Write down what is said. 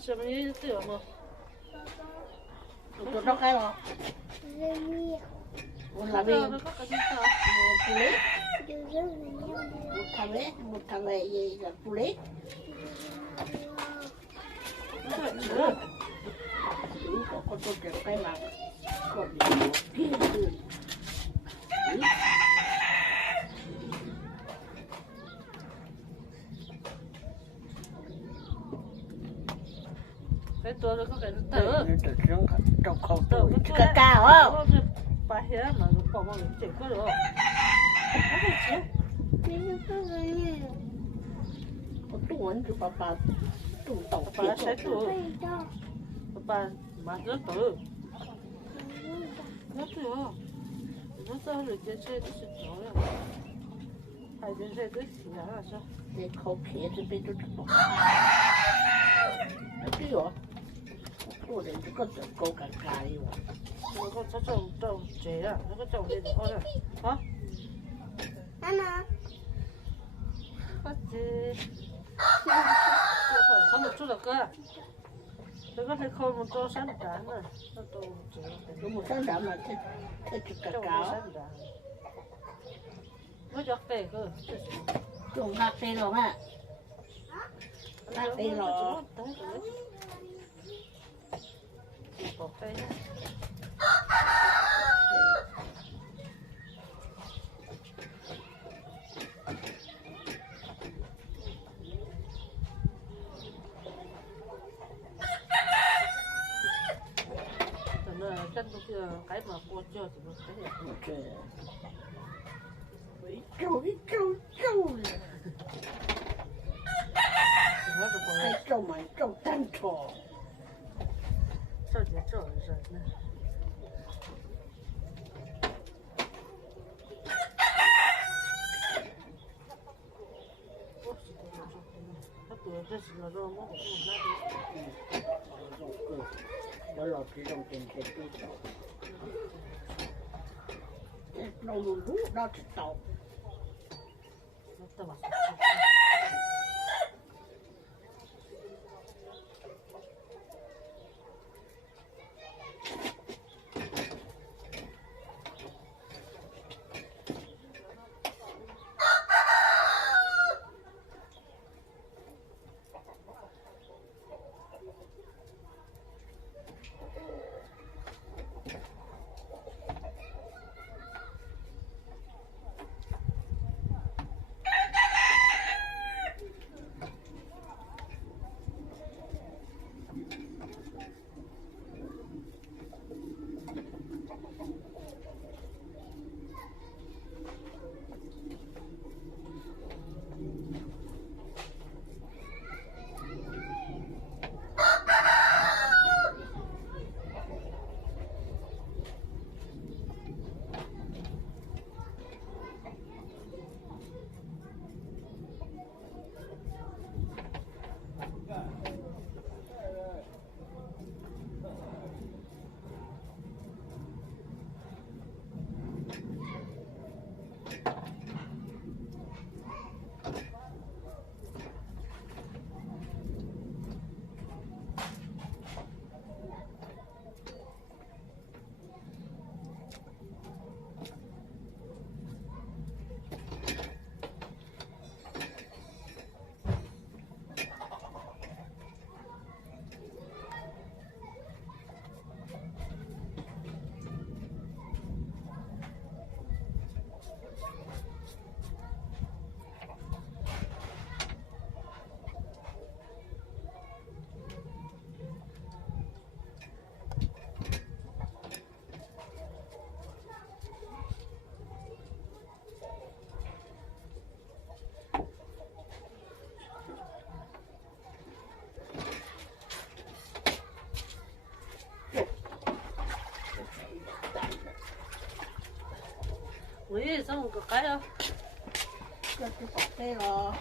什么意思有吗？Tụi nó cái rồi. Một thằng đi. Một thằng này gì là police. Có con tôi kiểu cái mà còn kia đường. Cái tôi nó có cái tử. Trong khẩu tôi cái cao không? Bà hiến mà nó bỏ vào chỉ có được. Có tuần thì bà tủ tổng Bà sẽ tủ. Bà mà rất tử. Rất tử. Nó sao rồi chơi chơi cái sự rồi. Hai bên chơi cái gì là sao? Để khẩu kia thì bên tôi bỏ. Cái gì vậy? Tôi để cái con câu càng cài đi rồi. Nó có trồng chế à? Nó có trồng lên được không à? Hả? Mama. Có gì? Sao một chút được cơ? Tôi có thể khôi một tô sắn đá này. Đúng một sáng đạm là cái cà cáo. Nó giọt tê cơ. Chúng ta tê rồi mà. Ta tê rồi. Bỏ tê nhá. Chân tôi cái mà cô chưa thì nó thấy là Ok. Câu. Cái câu mà câu tan trò. sao để trò rồi nè. Nó tuổi cái gì là rồi nó cũng ra Đó là cái đồng tiền cái tàu. Cái đầu lúa đó thì tàu. nó tao bảo ui sao một cái đâu Cái tàu tê rồi.